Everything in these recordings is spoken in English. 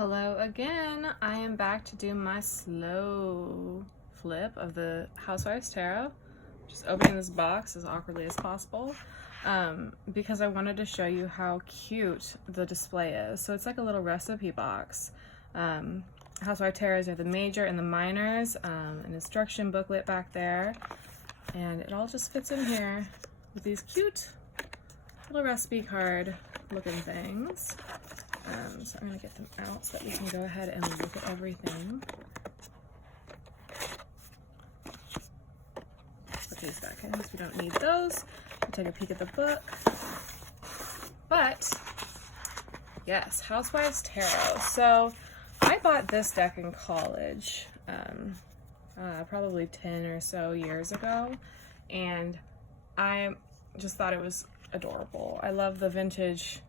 Hello again. I am back to do my slow flip of the Housewives Tarot. Just opening this box as awkwardly as possible because I wanted to show you how cute the display is. So it's like a little recipe box. Housewives Tarots are the major and the minors, an instruction booklet back there, and it all just fits in here with these cute little recipe card looking things. So I'm going to get them out so that we can go ahead and look at everything. Put these back in because we don't need those. We'll take a peek at the book. But, yes, Housewives Tarot. So, I bought this deck in college, probably 10 or so years ago, and I just thought it was adorable. I love the vintage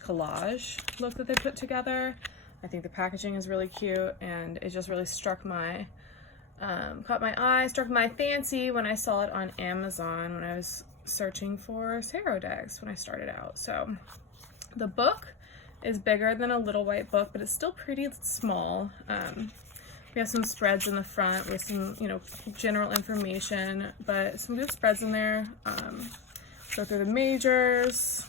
collage look that they put together. I think the packaging is really cute, and it just really struck my caught my eye, struck my fancy when I saw it on Amazon when I was searching for tarot decks when I started out. So the book is bigger than a little white book, but it's still pretty small. We have some spreads in the front with some, general information, but some good spreads in there. Go through the majors,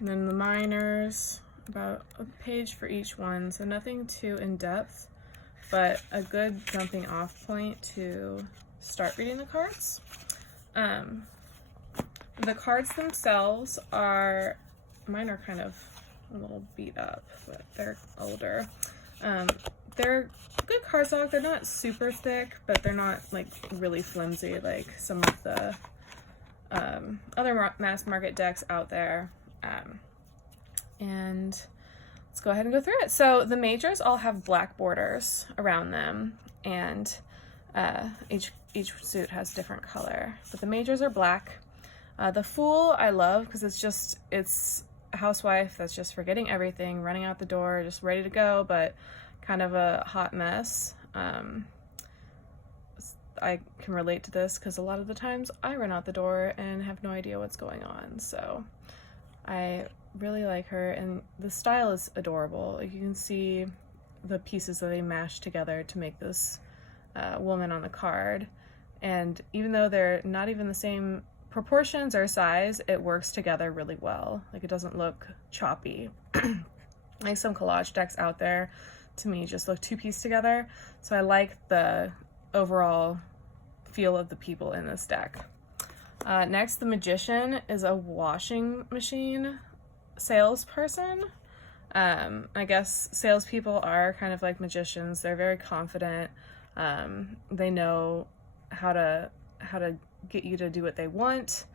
and then the minors, about a page for each one, so nothing too in-depth, but a good jumping off point to start reading the cards. The cards themselves are, mine are kind of a little beat up, but they're older. They're good cardstock. They're not super thick, but they're not like really flimsy like some of the other mass market decks out there. And let's go ahead and go through it. So the majors all have black borders around them, and each suit has different color, but the majors are black. The Fool I love because it's a housewife that's just forgetting everything, running out the door, just ready to go, but kind of a hot mess. I can relate to this because a lot of the times I run out the door and have no idea what's going on. So I really like her, and the style is adorable. You can see the pieces that they mashed together to make this woman on the card, and even though they're not even the same proportions or size, it works together really well. Like, it doesn't look choppy. Like some collage decks out there, to me, just look two pieced together. So I like the overall feel of the people in this deck. Next, the Magician is a washing machine salesperson. I guess salespeople are kind of like magicians. They're very confident. They know how to get you to do what they want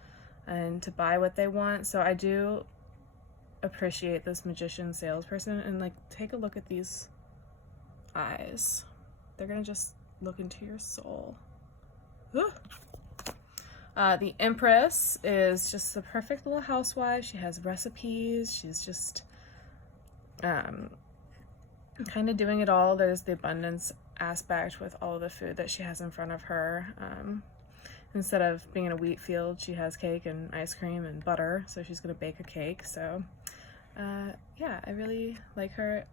and to buy what they want. So I do appreciate this magician salesperson, and like, take a look at these eyes. They're gonna just look into your soul. The Empress is just the perfect little housewife. She has recipes. She's just kind of doing it all. There's the abundance aspect with all of the food that she has in front of her. Instead of being in a wheat field, she has cake and ice cream and butter, so she's going to bake a cake. So yeah, I really like her.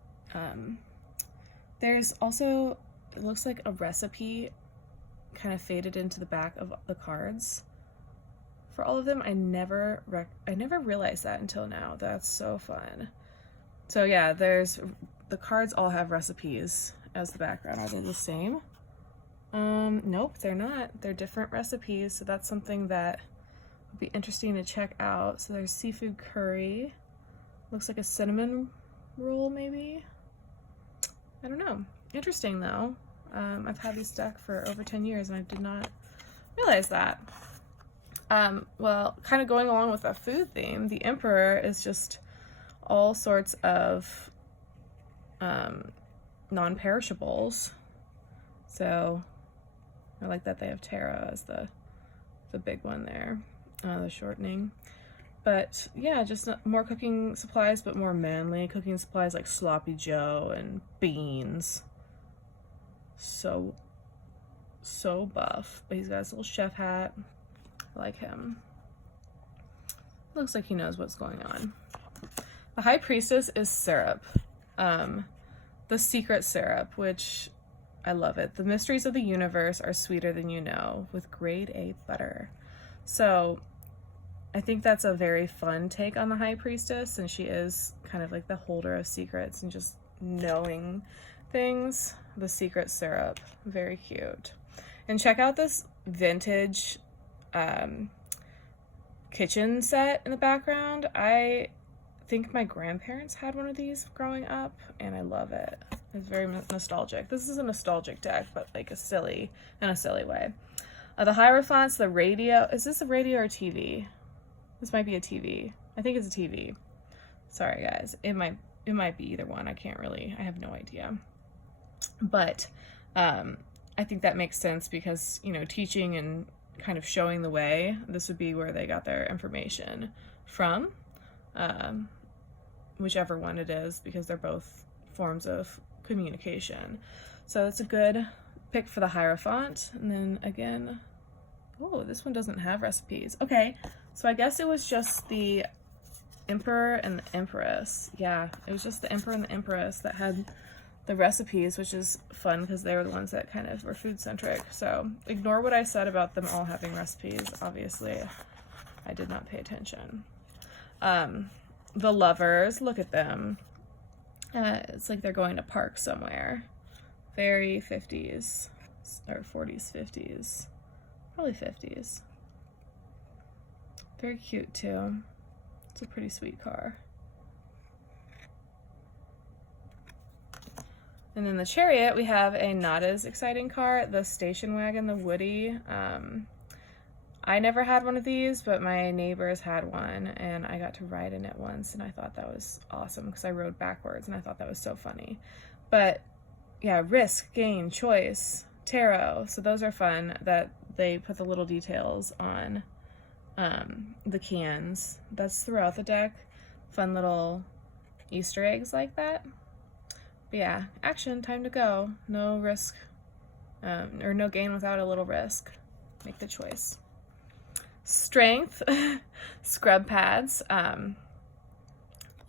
There's also, it looks like a recipe kind of faded into the back of the cards for all of them. I never realized that until now. That's so fun. So yeah, the cards all have recipes as the background. Are they the same? Nope, they're not. They're different recipes, so that's something that would be interesting to check out. So there's seafood curry. Looks like a cinnamon roll, maybe? I don't know. Interesting, though. I've had this deck for over 10 years, and I did not realize that. Well, kind of going along with a food theme, the Emperor is just all sorts of non-perishables. So I like that they have taro as the big one there, the shortening. But yeah, just more cooking supplies, but more manly cooking supplies like sloppy joe and beans. So buff, but he's got his little chef hat. I like him. looks like he knows what's going on. The High Priestess is syrup. The secret syrup, which I love it. The mysteries of the universe are sweeter than you know, with grade A butter. So I think that's a very fun take on the High Priestess, and she is kind of like the holder of secrets and just knowing things. The secret syrup, very cute. And check out this vintage kitchen set in the background. I think my grandparents had one of these growing up, and I love it. It's very nostalgic. This is a nostalgic deck, but like in a silly way. The Hierophants, the radio. Is this a radio or a TV? This might be a TV. I think it's a TV. Sorry, guys. It might be either one. I have no idea. But I think that makes sense because, you know, teaching and kind of showing the way, this would be where they got their information from, whichever one it is, because they're both forms of communication. So it's a good pick for the Hierophant. And then again, oh, this one doesn't have recipes. Okay, so I guess it was just the Emperor and the Empress. Yeah, it was just the Emperor and the Empress that had the recipes, which is fun because they were the ones that kind of were food centric. So ignore what I said about them all having recipes. Obviously, I did not pay attention. The Lovers, look at them. It's like they're going to park somewhere. Very 50s or 40s, 50s, probably 50s. Very cute too. It's a pretty sweet car. And then the Chariot, we have a not as exciting car, the station wagon, the Woody. I never had one of these, but my neighbors had one, and I got to ride in it once, and I thought that was awesome because I rode backwards, and I thought that was so funny. But yeah, risk, gain, choice, tarot. So those are fun that they put the little details on the cans. That's throughout the deck. Fun little Easter eggs like that. But yeah, action, time to go. No risk, or no gain without a little risk. Make the choice. Strength, scrub pads.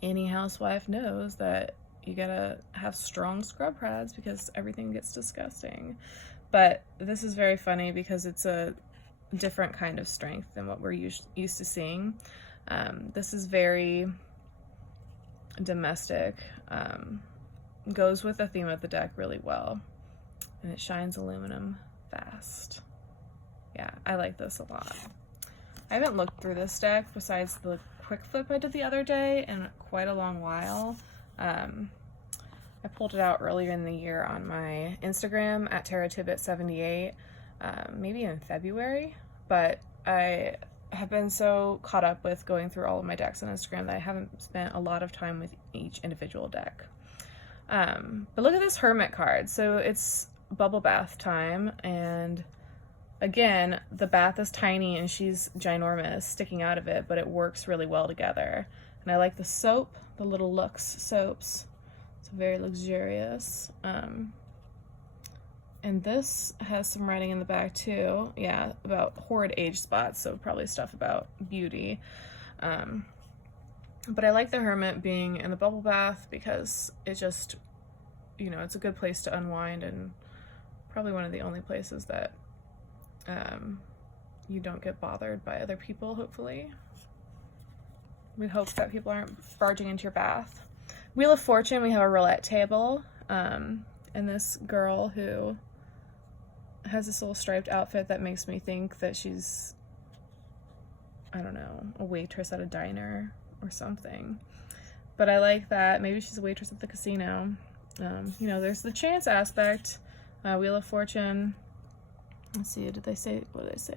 Any housewife knows that you gotta have strong scrub pads because everything gets disgusting. But this is very funny because it's a different kind of strength than what we're used to seeing. This is very domestic. Goes with the theme of the deck really well, and it shines aluminum fast. Yeah, I like this a lot. I haven't looked through this deck besides the quick flip I did the other day in quite a long while. I pulled it out earlier in the year on my Instagram at TarotTibet78, maybe in February, but I have been so caught up with going through all of my decks on Instagram that I haven't spent a lot of time with each individual deck. But look at this Hermit card. So it's bubble bath time, and again, the bath is tiny and she's ginormous sticking out of it, but it works really well together. And I like the soap, the little Luxe soaps. It's very luxurious. And this has some writing in the back too. Yeah, about horrid age spots, so probably stuff about beauty. But I like the Hermit being in the bubble bath because it just, you know, it's a good place to unwind, and probably one of the only places that you don't get bothered by other people, hopefully. We hope that people aren't barging into your bath. Wheel of Fortune, we have a roulette table, and this girl who has this little striped outfit that makes me think that she's, I don't know, a waitress at a diner or something. But I like that. Maybe she's a waitress at the casino. You know, there's the chance aspect. Wheel of Fortune. Let's see, what did they say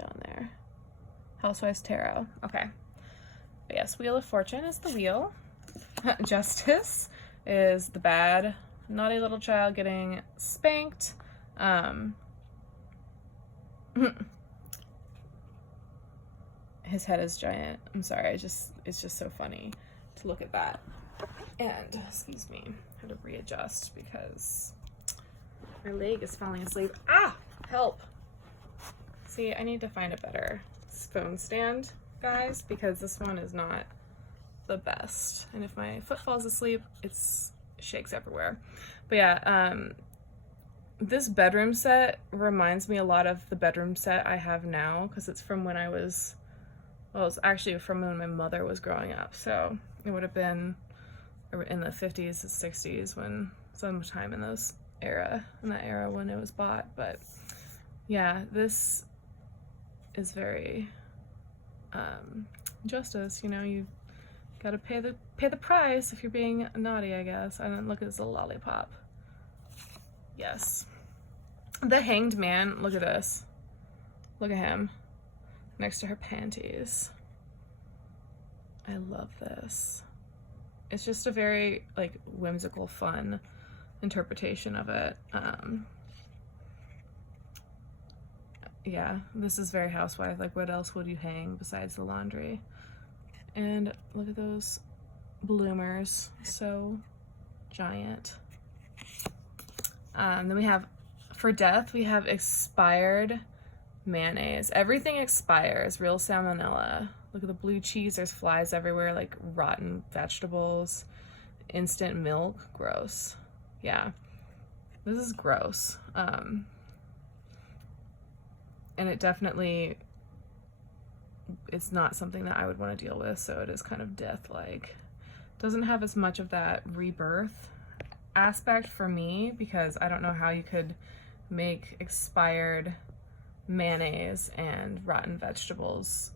on there? Housewives Tarot. Okay. But yes, Wheel of Fortune is the wheel. Justice is the bad, naughty little child getting spanked. His head is giant. I'm sorry, it's just so funny to look at that. And, excuse me, I had to readjust because my leg is falling asleep. Ah! Help! See, I need to find a better phone stand guys, because this one is not the best. And if my foot falls asleep, it shakes everywhere. But yeah, this bedroom set reminds me a lot of the bedroom set I have now, because it's from when I was, well, it's actually from when my mother was growing up. So it would have been in the 50s and 60s, when sometime in that era when it was bought. But yeah, this is very justice, you know, you gotta pay the price if you're being naughty, I guess. And then look at this little lollipop. Yes. The Hanged Man, look at this. Look at him next to her panties. I love this. It's just a very like whimsical, fun interpretation of it. Yeah, this is very housewife. Like, what else would you hang besides the laundry? And look at those bloomers, so giant. Then we have, for death, we have expired mayonnaise. Everything expires, real salmonella. Look at the blue cheese, there's flies everywhere, like rotten vegetables. Instant milk, gross. Yeah, this is gross. And it definitely, it's not something that I would want to deal with, so it is kind of death-like. Doesn't have as much of that rebirth aspect for me, because I don't know how you could make expired mayonnaise and rotten vegetables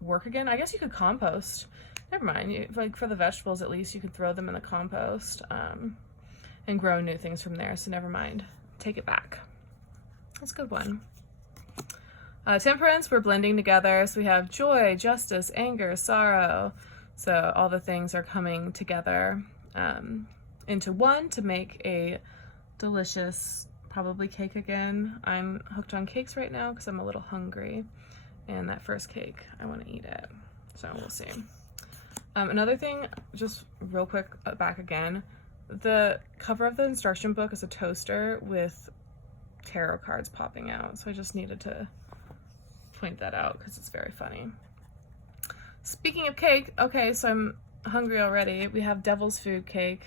work again. I guess you could compost. Never mind. Like for the vegetables, at least you could throw them in the compost and grow new things from there. So never mind. Take it back. That's a good one. Temperance, we're blending together. So we have joy, justice, anger, sorrow. So all the things are coming together into one to make a delicious, probably cake again. I'm hooked on cakes right now because I'm a little hungry. And that first cake, I want to eat it. So we'll see. Another thing, just real quick, back again. The cover of the instruction book is a toaster with tarot cards popping out. So I just needed to point that out because it's very funny. Speaking of cake, okay, so I'm hungry already. We have devil's food cake,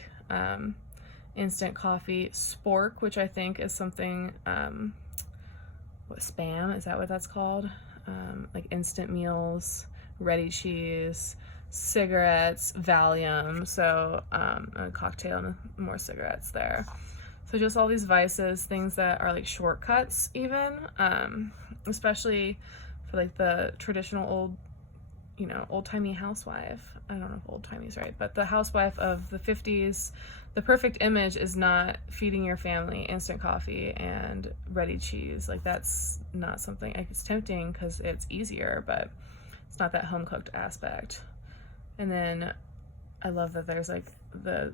instant coffee, spork, which I think is something, what, Spam, is that what that's called? Like instant meals, ready cheese, cigarettes, Valium, so a cocktail and more cigarettes there. So just all these vices, things that are like shortcuts even, especially for like the traditional old, you know, old-timey housewife. I don't know if old-timey's right, but the housewife of the 50s, the perfect image is not feeding your family instant coffee and ready cheese. Like that's not something, it's tempting because it's easier, but it's not that home-cooked aspect. And then I love that there's like the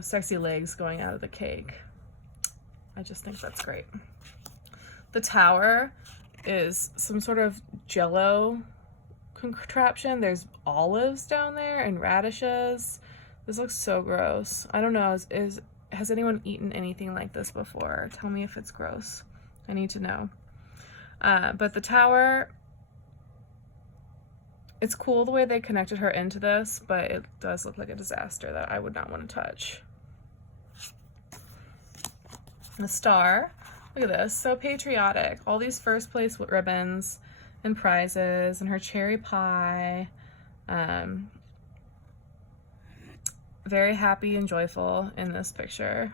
sexy legs going out of the cake. I just think that's great. The tower is some sort of jello contraption. There's olives down there and radishes. This looks so gross. I don't know, has anyone eaten anything like this before? Tell me if it's gross. I need to know. But the tower, it's cool the way they connected her into this, but it does look like a disaster that I would not want to touch. The star, look at this, so patriotic. All these first place ribbons and prizes and her cherry pie. Very happy and joyful in this picture.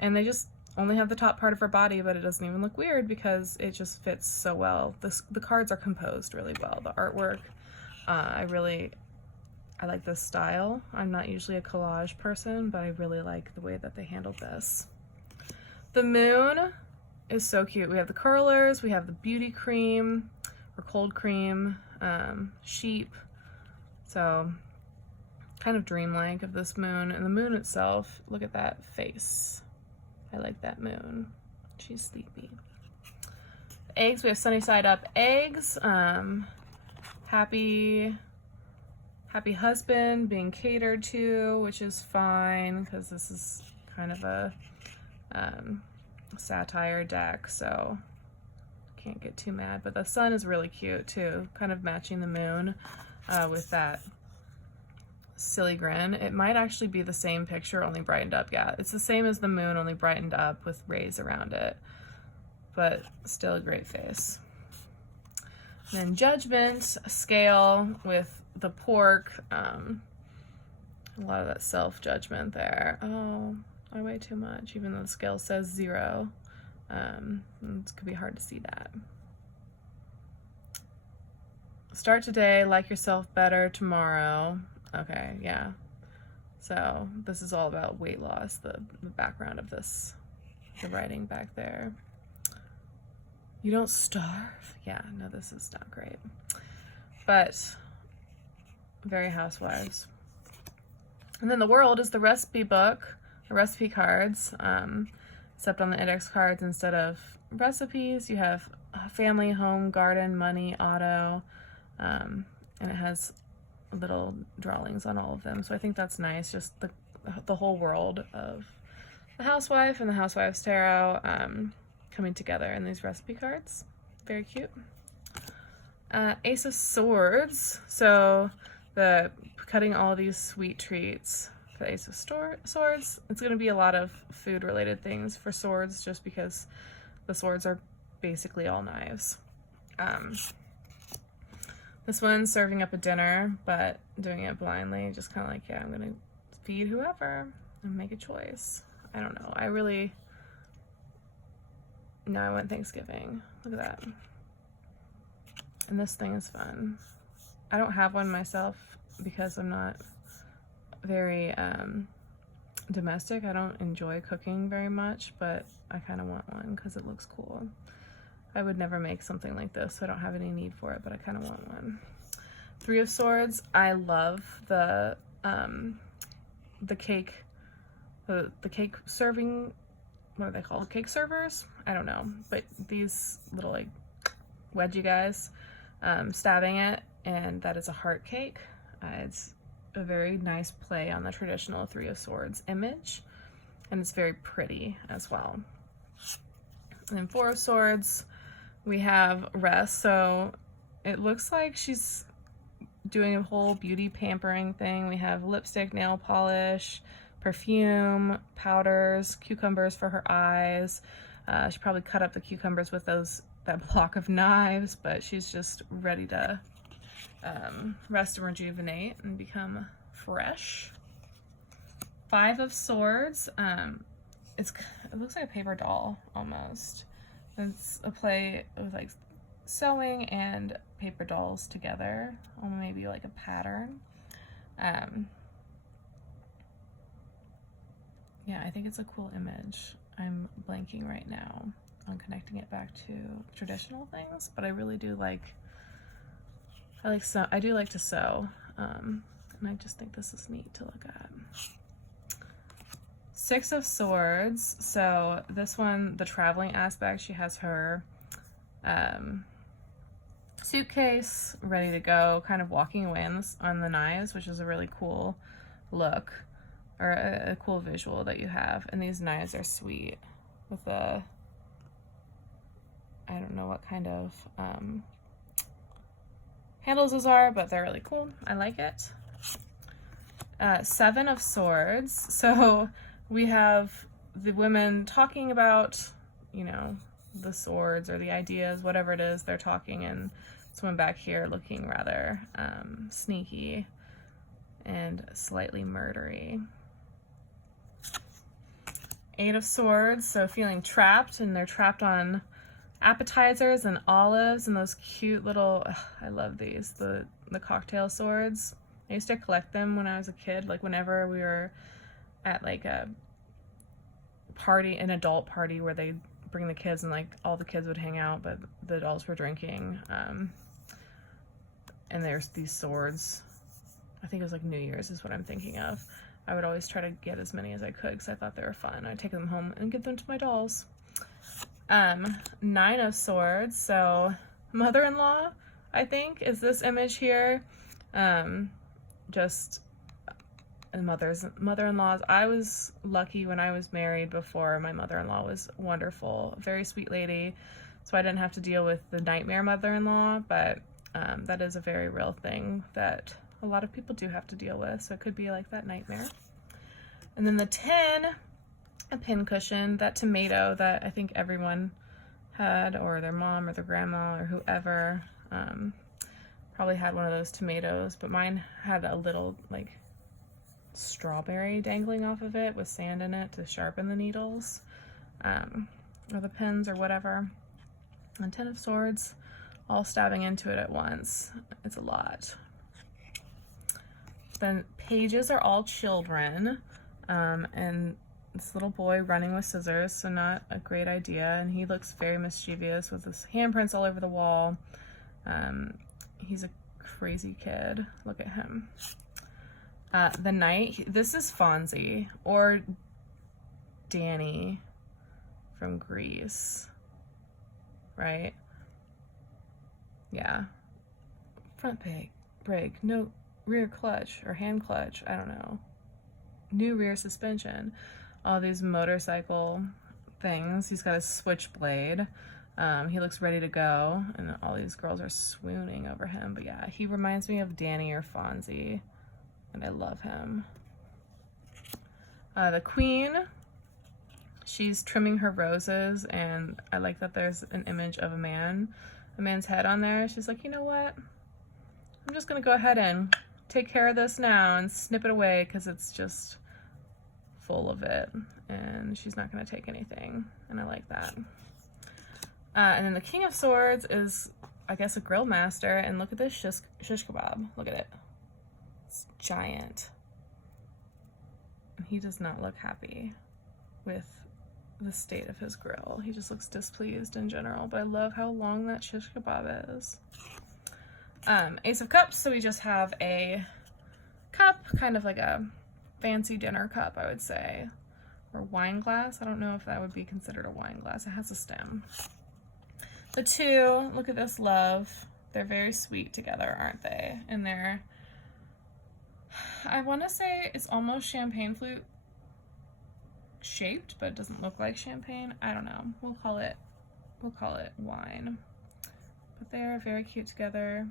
And they just only have the top part of her body, but it doesn't even look weird because it just fits so well. The cards are composed really well. The artwork, I like this style. I'm not usually a collage person, but I really like the way that they handled this. The moon is so cute. We have the curlers, we have the beauty cream or cold cream, sheep. So kind of dreamlike of this moon. And the moon itself, look at that face. I like that moon. She's sleepy. Eggs, we have sunny side up eggs. Happy husband being catered to, which is fine because this is kind of a satire deck, so can't get too mad. But the sun is really cute too, kind of matching the moon with that silly grin. It might actually be the same picture, only brightened up. Yeah, it's the same as the moon, only brightened up with rays around it, but still a great face. And then Judgment, a scale with the pork, a lot of that self-judgment there. Oh, I weigh too much, even though the scale says 0. It could be hard to see that. Start today, like yourself better tomorrow. Okay, yeah. So this is all about weight loss, the background of this, the writing back there. You don't starve? Yeah, no, this is not great. But very Housewives. And then the World is the recipe book, the recipe cards, except on the index cards, instead of recipes, you have family, home, garden, money, auto, and it has little drawings on all of them. So I think that's nice, just the whole world of the housewife and the Housewives Tarot coming together in these recipe cards. Very cute. Ace of Swords, so the cutting all these sweet treats. The Ace of Swords, it's going to be a lot of food related things for swords, just because the swords are basically all knives. This one's serving up a dinner, but doing it blindly, just kind of like, yeah, I'm going to feed whoever and make a choice. I don't know. No, I went Thanksgiving. Look at that. And this thing is fun. I don't have one myself because I'm not very domestic. I don't enjoy cooking very much, but I kind of want one because it looks cool. I would never make something like this, so I don't have any need for it, but I kind of want one. Three of Swords. I love the cake, the cake serving, what are they called? Cake servers? I don't know, but these little like wedgie guys stabbing it, and that is a heart cake. It's a very nice play on the traditional Three of Swords image, and it's very pretty as well. And then Four of Swords, we have Rest. So it looks like she's doing a whole beauty pampering thing. We have lipstick, nail polish, perfume, powders, cucumbers for her eyes. She probably cut up the cucumbers with that block of knives, but she's just ready to rest and rejuvenate and become fresh. Five of Swords. It looks like a paper doll almost. It's a play with like sewing and paper dolls together, or maybe like a pattern. Yeah, I think it's a cool image. I'm blanking right now on connecting it back to traditional things, but I really do like, I do like to sew, and I just think this is neat to look at. Six of Swords. So this one, the traveling aspect, she has her suitcase ready to go, kind of walking away on the knives, which is a really cool look, or a cool visual that you have. And these knives are sweet with I don't know what kind of handles those are, but they're really cool. I like it. Seven of Swords. So we have the women talking about, you know, the swords or the ideas, whatever it is they're talking, and someone back here looking rather sneaky and slightly murdery. Eight of Swords, so feeling trapped, and they're trapped on appetizers and olives and those cute little, I love these, the cocktail swords. I used to collect them when I was a kid, like whenever we were at like a party, an adult party where they bring the kids and like all the kids would hang out, but the adults were drinking. And there's these swords. I think it was like New Year's is what I'm thinking of. I would always try to get as many as I could because I thought they were fun. I'd take them home and give them to my dolls. Nine of Swords. So mother-in-law, I think, is this image here. Just mother-in-laws. I was lucky when I was married before. My mother-in-law was wonderful, very sweet lady, so I didn't have to deal with the nightmare mother-in-law, but that is a very real thing that a lot of people do have to deal with, so it could be like that nightmare. And then the 10, a pincushion, that tomato that I think everyone had, or their mom or their grandma or whoever probably had one of those tomatoes, but mine had a little like strawberry dangling off of it with sand in it to sharpen the needles or the pins or whatever. And 10 of Swords, all stabbing into it at once. It's a lot. Then pages are all children, and this little boy running with scissors, so not a great idea, and he looks very mischievous with his handprints all over the wall. He's a crazy kid. Look at him. The Knight, this is Fonzie or Danny from Grease, right? Yeah. Front brake, no rear clutch or hand clutch, I don't know. New rear suspension. All these motorcycle things. He's got a switchblade. He looks ready to go, and all these girls are swooning over him. But yeah, he reminds me of Danny or Fonzie, and I love him. The Queen, she's trimming her roses, and I like that there's an image of a man's head on there. She's like, you know what? I'm just gonna go ahead and take care of this now and snip it away because it's just full of it, and she's not gonna take anything, and I like that. And then the King of Swords is, I guess, a grill master, and look at this shish kebab. Look at it. It's giant. And he does not look happy with the state of his grill. He just looks displeased in general, but I love how long that shish kebab is. Ace of Cups, so we just have a cup, kind of like a fancy dinner cup, I would say, or wine glass. I don't know if that would be considered a wine glass. It has a stem. The 2, look at this love. They're very sweet together, aren't they? And they're, I want to say it's almost champagne flute shaped, but it doesn't look like champagne. I don't know. We'll call it wine. But they're very cute together.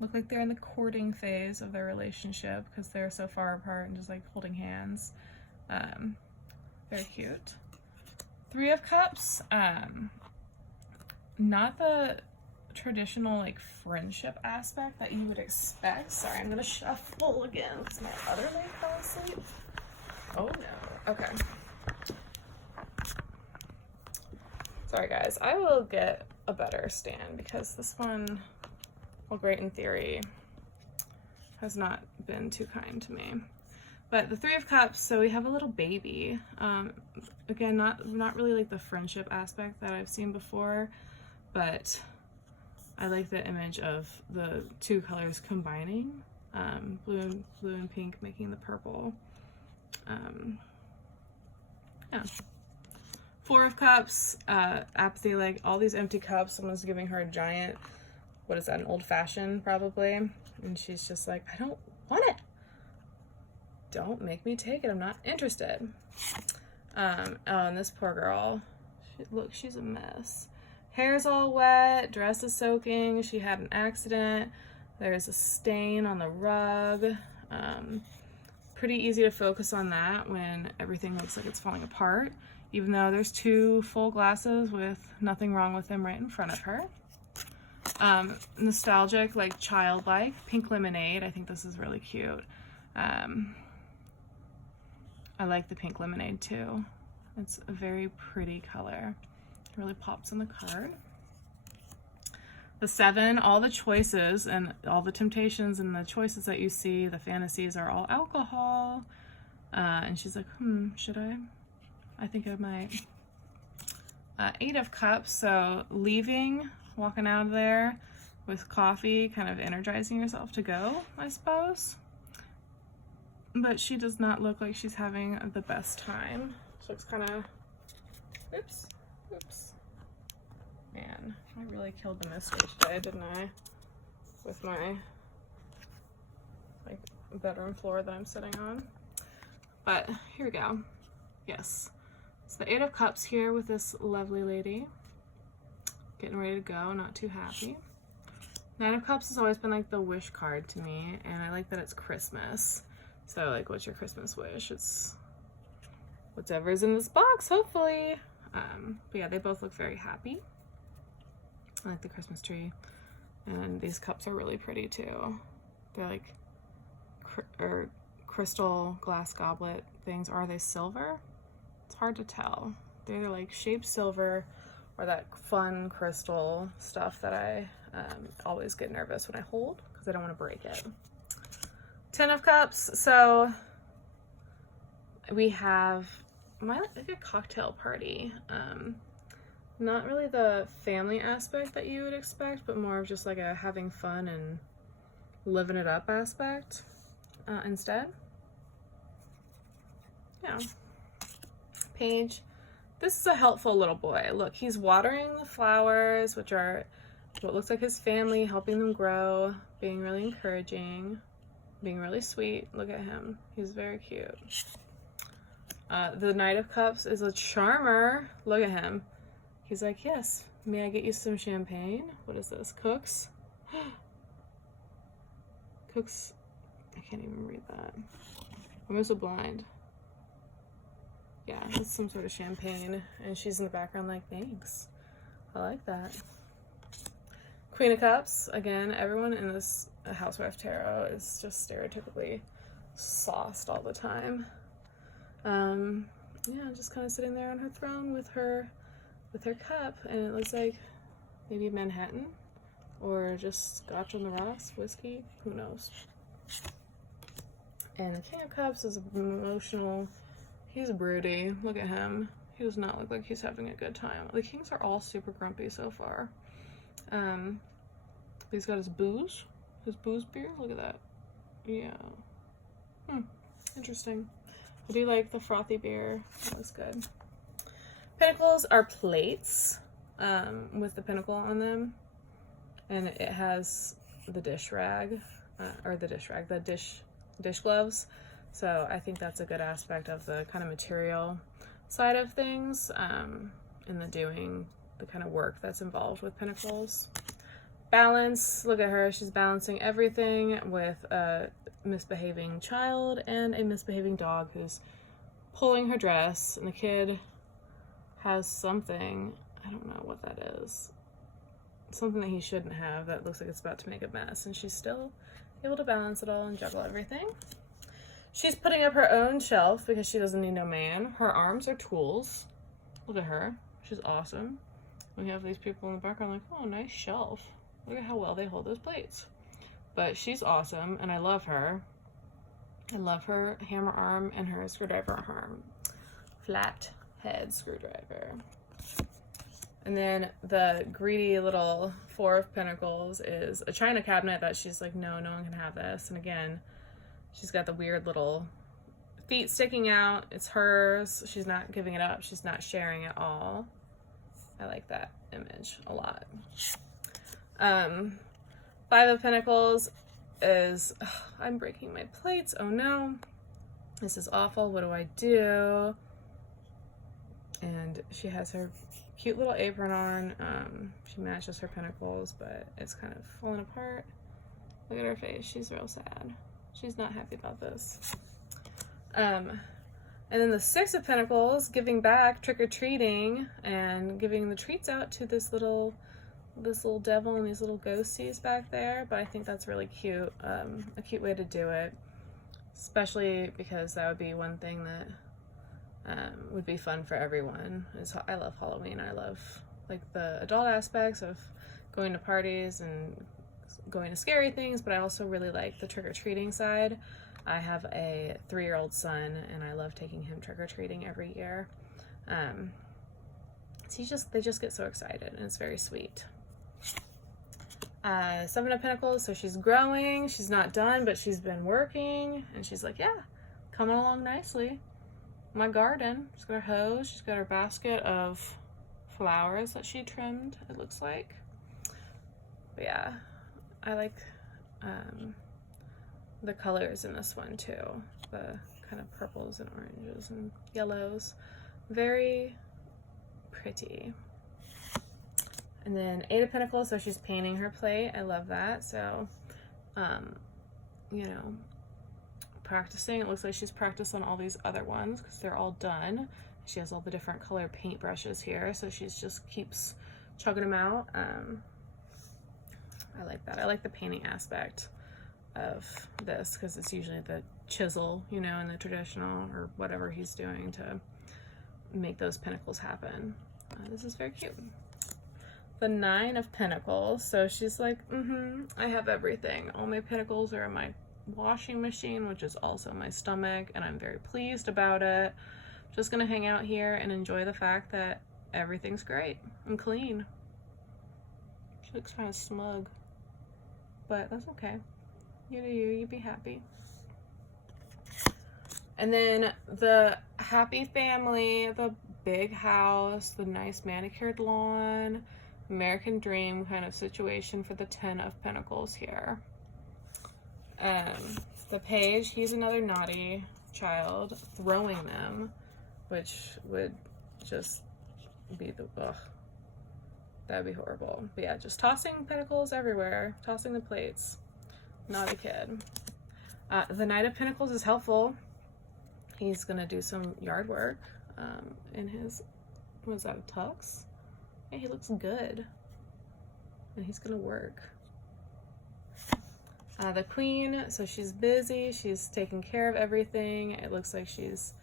Look like they're in the courting phase of their relationship because they're so far apart and just like holding hands. Very cute. 3 of Cups. Not the traditional like friendship aspect that you would expect. Sorry, I'm gonna shuffle again because my other leg fell asleep. Oh no. Okay. Sorry guys, I will get a better stand because this one, while great in theory, has not been too kind to me. But the 3 of Cups, so we have a little baby. Again, not really like the friendship aspect that I've seen before, but I like the image of the 2 colors combining, blue and pink making the purple. Yeah. 4 of Cups, apathy, like all these empty cups. Someone's giving her a giant, what is that, an old fashioned probably, and she's just like, I don't want it. Don't make me take it. I'm not interested. Oh, and this poor girl, look, she's a mess. Hair's all wet, dress is soaking, she had an accident, there's a stain on the rug. Pretty easy to focus on that when everything looks like it's falling apart, even though there's 2 full glasses with nothing wrong with them right in front of her. Nostalgic, like childlike, pink lemonade. I think this is really cute. I like the pink lemonade too. It's a very pretty color. It really pops in the card. The 7, all the choices and all the temptations and the choices that you see, the fantasies are all alcohol. And she's like, should I? I think I might. 8 of Cups, so leaving, walking out of there with coffee, kind of energizing yourself to go, I suppose. But she does not look like she's having the best time. She looks kind of, oops. Man, I really killed the mystery today, didn't I? With my, like, bedroom floor that I'm sitting on. But here we go. Yes. So the 8 of Cups here with this lovely lady. getting ready to go, not too happy. Nine of Cups has always been like the wish card to me, and I like that it's Christmas. So like, what's your Christmas wish? It's whatever's in this box, hopefully. But yeah, they both look very happy. I like the Christmas tree. And these cups are really pretty too. They're like crystal glass goblet things. Are they silver? It's hard to tell. They're either like shaped silver or that fun crystal stuff that I always get nervous when I hold because I don't want to break it. 10 of Cups. So we have like a cocktail party. Not really the family aspect that you would expect, but more of just like a having fun and living it up aspect instead. Yeah. Page. This is a helpful little boy. Look, he's watering the flowers, which are what looks like his family, helping them grow, being really encouraging, being really sweet. Look at him. He's very cute. The Knight of Cups is a charmer. Look at him. He's like, yes, may I get you some champagne? What is this? Cooks? Cooks. I can't even read that. I'm so blind. Yeah, it's some sort of champagne. And she's in the background like, thanks. I like that. Queen of Cups. Again, everyone in this Housewives Tarot is just stereotypically sauced all the time. Yeah, just kind of sitting there on her throne with her cup, and it looks like maybe Manhattan or just Scotch on the rocks, whiskey, who knows. And the King of Cups is emotional. He's broody. Look at him. He does not look like he's having a good time. The Kings are all super grumpy so far. He's got his booze beer. Look at that. Yeah. Interesting. I do like the frothy beer. That was good. Pentacles are plates with the pentacle on them, and it has the dish rag, the dish gloves. So I think that's a good aspect of the kind of material side of things, in the kind of work that's involved with pentacles. Balance. Look at her. She's balancing everything with a misbehaving child and a misbehaving dog who's pulling her dress, and the kid has something, I don't know what that is, something that he shouldn't have that looks like it's about to make a mess, and she's still able to balance it all and juggle everything. She's putting up her own shelf because she doesn't need no man. Her arms are tools. Look at her. She's awesome. We have these people in the background like, oh, nice shelf. Look at how well they hold those plates. But she's awesome, and I love her. I love her hammer arm and her screwdriver arm. Flat head screwdriver. And then the greedy little Four of Pentacles is a china cabinet that she's like, no one can have this. And again, she's got the weird little feet sticking out. It's hers. She's not giving it up. She's not sharing it all. I like that image a lot. Five of Pentacles is, I'm breaking my plates. Oh no. This is awful. What do I do? And she has her cute little apron on. She matches her pentacles, but it's kind of falling apart. Look at her face. She's real sad. She's not happy about this. And then the Six of Pentacles, giving back, trick-or-treating, and giving the treats out to this little devil and these little ghosties back there. But I think that's really cute. A cute way to do it, especially because that would be one thing that would be fun for everyone. I love Halloween. I love like the adult aspects of going to parties and going to scary things, but I also really like the trick-or-treating side. I have a 3-year-old son, and I love taking him trick-or-treating every year. They just get so excited, and it's very sweet. Seven of Pentacles, so she's growing. She's not done, but she's been working, and she's like, yeah, coming along nicely. My garden. She's got her hose. She's got her basket of flowers that she trimmed, it looks like. But yeah, I like the colors in this one too. The kind of purples and oranges and yellows. Very pretty. And then Eight of Pentacles, so she's painting her plate. I love that. So, you know, practicing. It looks like she's practiced on all these other ones because they're all done. She has all the different color paint brushes here, so she's just keeps chugging them out. I like that. I like the painting aspect of this because it's usually the chisel, you know, in the traditional or whatever he's doing to make those pentacles happen. This is very cute. The Nine of Pentacles. So she's like, I have everything. All my pentacles are in my washing machine, which is also my stomach, and I'm very pleased about it. Just gonna hang out here and enjoy the fact that everything's great and clean. She looks kind of smug, but that's okay. You do you, you be happy. And then the happy family, the big house, the nice manicured lawn, American dream kind of situation for the Ten of Pentacles here. The Page, he's another naughty child, throwing them, which would just be the, ugh, that'd be horrible. But yeah, just tossing pentacles everywhere, tossing the plates. Naughty kid. The Knight of Pentacles is helpful. He's gonna do some yard work in his, was that a tux? Yeah, he looks good. And he's gonna work. The Queen, so she's busy, she's taking care of everything. It looks like she's,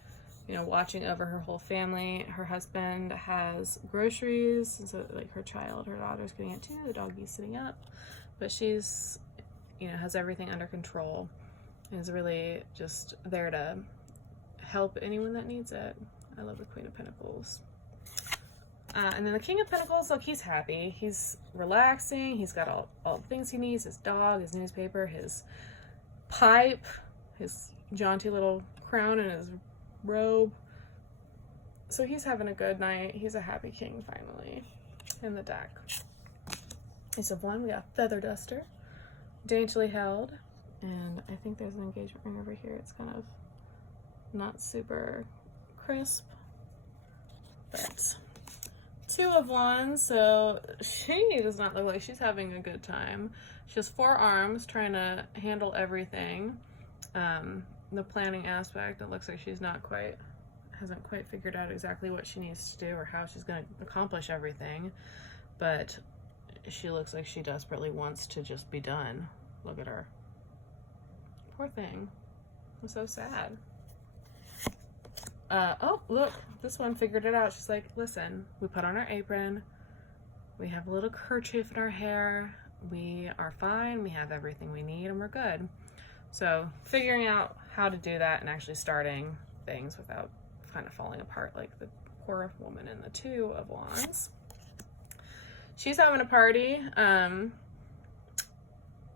you know, watching over her whole family. Her husband has groceries, so like her daughter's getting it too, the doggy's sitting up. But she's, you know, has everything under control and is really just there to help anyone that needs it. I love the Queen of Pentacles. And then the King of Pentacles, look, he's happy. He's relaxing. He's got all the things he needs, his dog, his newspaper, his pipe, his jaunty little crown and his robe. So he's having a good night. He's a happy king finally. In the deck. Ace of One, we got Feather Duster. Daintily held. And I think there's an engagement ring over here. It's kind of not super crisp. But Two of Wands, so she does not look like she's having a good time. She has 4 arms trying to handle everything. The planning aspect, it looks like she's hasn't quite figured out exactly what she needs to do or how she's going to accomplish everything. But she looks like she desperately wants to just be done. Look at her. Poor thing. I'm so sad. Oh, look, this one figured it out. She's like, listen, we put on our apron, we have a little kerchief in our hair, we are fine, we have everything we need, and we're good. So figuring out how to do that and actually starting things without kind of falling apart like the poor woman in the Two of Wands. She's having a party, and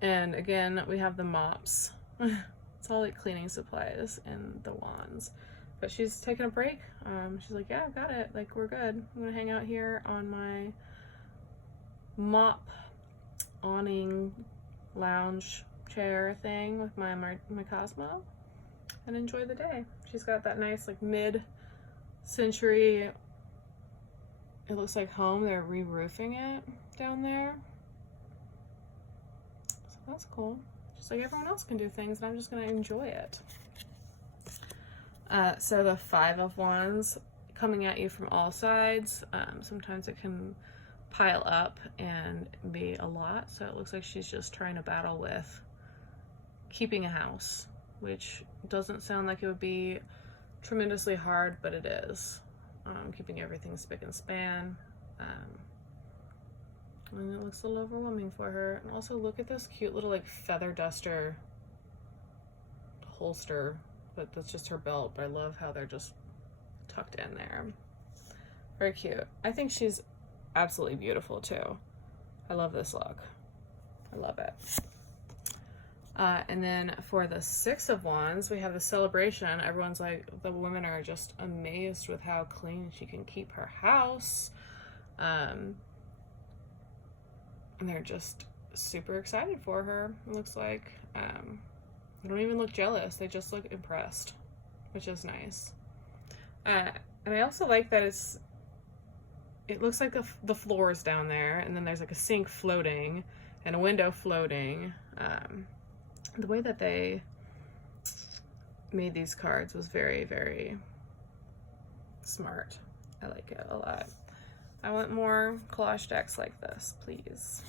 again, we have the mops. It's all like cleaning supplies and the wands. But she's taking a break. She's like, yeah, I've got it. Like, we're good. I'm gonna hang out here on my mop awning lounge chair thing with my Cosmo and enjoy the day. She's got that nice like mid-century, it looks like home. They're re-roofing it down there. So that's cool. Just like everyone else can do things, and I'm just gonna enjoy it. So the Five of Wands coming at you from all sides. Sometimes it can pile up and be a lot. So it looks like she's just trying to battle with keeping a house, which doesn't sound like it would be tremendously hard, but it is. Keeping everything spick and span. And it looks a little overwhelming for her. And also look at this cute little like feather duster holster. But that's just her belt, but I love how they're just tucked in there. Very cute. I think she's absolutely beautiful too. I love this look. I love it. And then for the Six of Wands, we have the celebration. Everyone's like, the women are just amazed with how clean she can keep her house. And they're just super excited for her, it looks like. They don't even look jealous. They just look impressed, which is nice. And I also like that it looks like the floor is down there, and then there's like a sink floating and a window floating. The way that they made these cards was very, very smart. I like it a lot. I want more collage decks like this, please.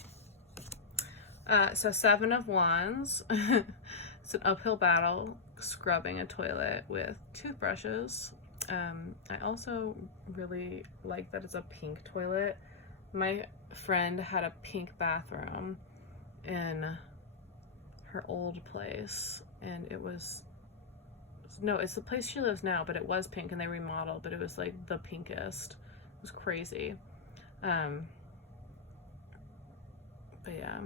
So 7 of Wands. It's an uphill battle scrubbing a toilet with toothbrushes. I also really like that it's a pink toilet. My friend had a pink bathroom in her old place, and it was, no, it's the place she lives now, but it was pink and they remodeled, but it was like the pinkest. It was crazy. But yeah,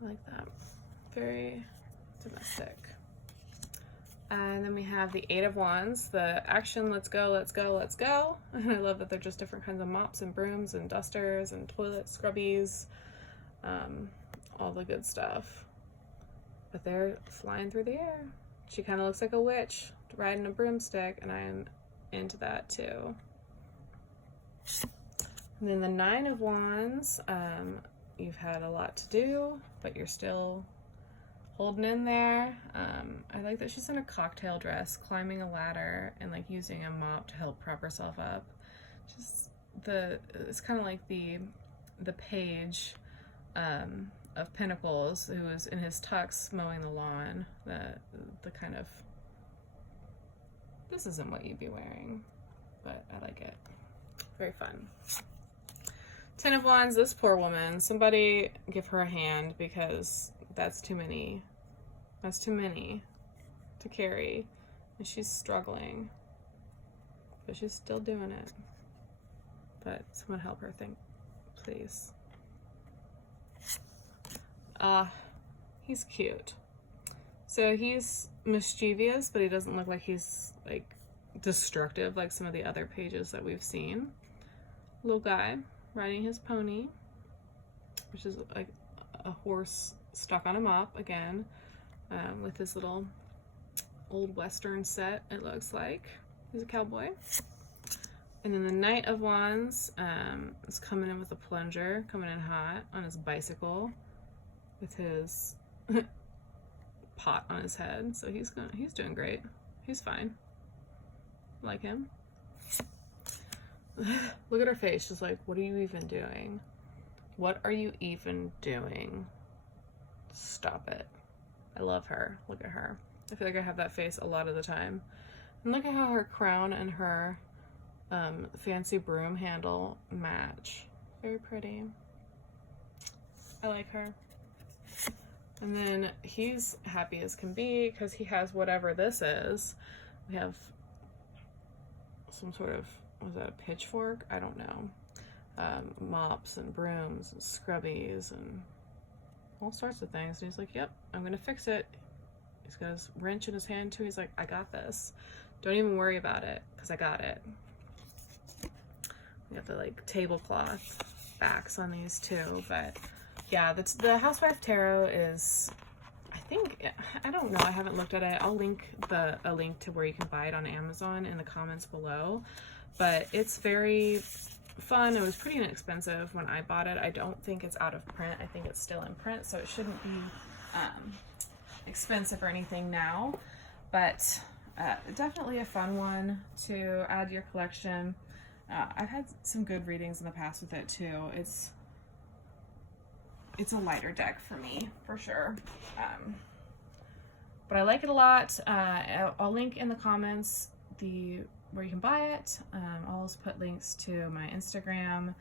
I like that. Very domestic. And then we have the 8 of Wands, the action, let's go, let's go, let's go. And I love that they're just different kinds of mops and brooms and dusters and toilet scrubbies, all the good stuff. But they're flying through the air. She kind of looks like a witch riding a broomstick, and I am into that too. And then the 9 of Wands, you've had a lot to do, but you're still holding in there. I like that she's in a cocktail dress, climbing a ladder and like using a mop to help prop herself up. Just it's kind of like the page of Pentacles, who was in his tux mowing the lawn. The kind of, this isn't what you'd be wearing, but I like it. Very fun. 10 of Wands, this poor woman. Somebody give her a hand, because that's too many. That's too many to carry. And she's struggling. But she's still doing it. But someone help her, please. He's cute. So he's mischievous, but he doesn't look like he's like destructive like some of the other pages that we've seen. Little guy riding his pony, which is like a horse stuck on a mop again, with his little old western set, it looks like. He's a cowboy. And then the Knight of Wands is coming in with a plunger, coming in hot on his bicycle with his pot on his head. So he's doing great. He's fine. Like him. Look at her face. She's like, what are you even doing? What are you even doing? Stop it. I love her. Look at her. I feel like I have that face a lot of the time. And look at how her crown and her fancy broom handle match. Very pretty. I like her. And then he's happy as can be because he has whatever this is. We have some sort of, was that a pitchfork? I don't know. Mops and brooms and scrubbies and all sorts of things. And he's like, yep, I'm gonna fix it. He's got his wrench in his hand too. He's like, I got this. Don't even worry about it, because I got it. We got the like tablecloth backs on these too. But yeah, the Housewives Tarot is, I think, I don't know, I haven't looked at it. I'll link a link to where you can buy it on Amazon in the comments below. But it's very fun. It was pretty inexpensive when I bought it. I don't think it's out of print. I think it's still in print, so it shouldn't be expensive or anything now. But definitely a fun one to add to your collection. I've had some good readings in the past with it too. It's a lighter deck for me, for sure. But I like it a lot. I'll link in the comments where you can buy it. I'll also put links to my Instagram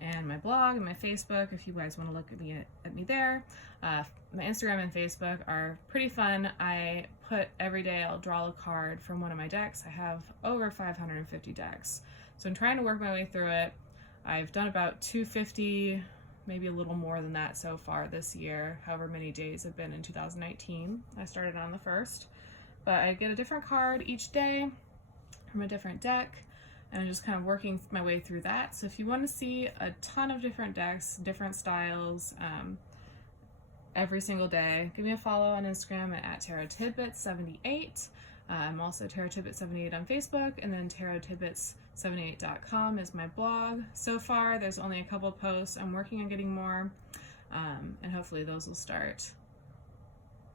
and my blog and my Facebook if you guys want to look at me there. My Instagram and Facebook are pretty fun. I put every day I'll draw a card from one of my decks. I have over 550 decks. So I'm trying to work my way through it. I've done about 250, maybe a little more than that so far this year, however many days have been in 2019. I started on the 1st. But I get a different card each day from a different deck, and I'm just kind of working my way through that. So if you want to see a ton of different decks, different styles, every single day, give me a follow on Instagram at TarotTidbits78. I'm also Tarot Tidbits 78 on Facebook, and then tarottidbits78.com is my blog. So far, there's only a couple posts. I'm working on getting more, and hopefully those will start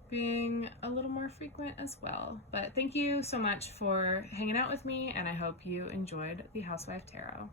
being a little more frequent as well. But thank you so much for hanging out with me, and I hope you enjoyed the Housewife Tarot.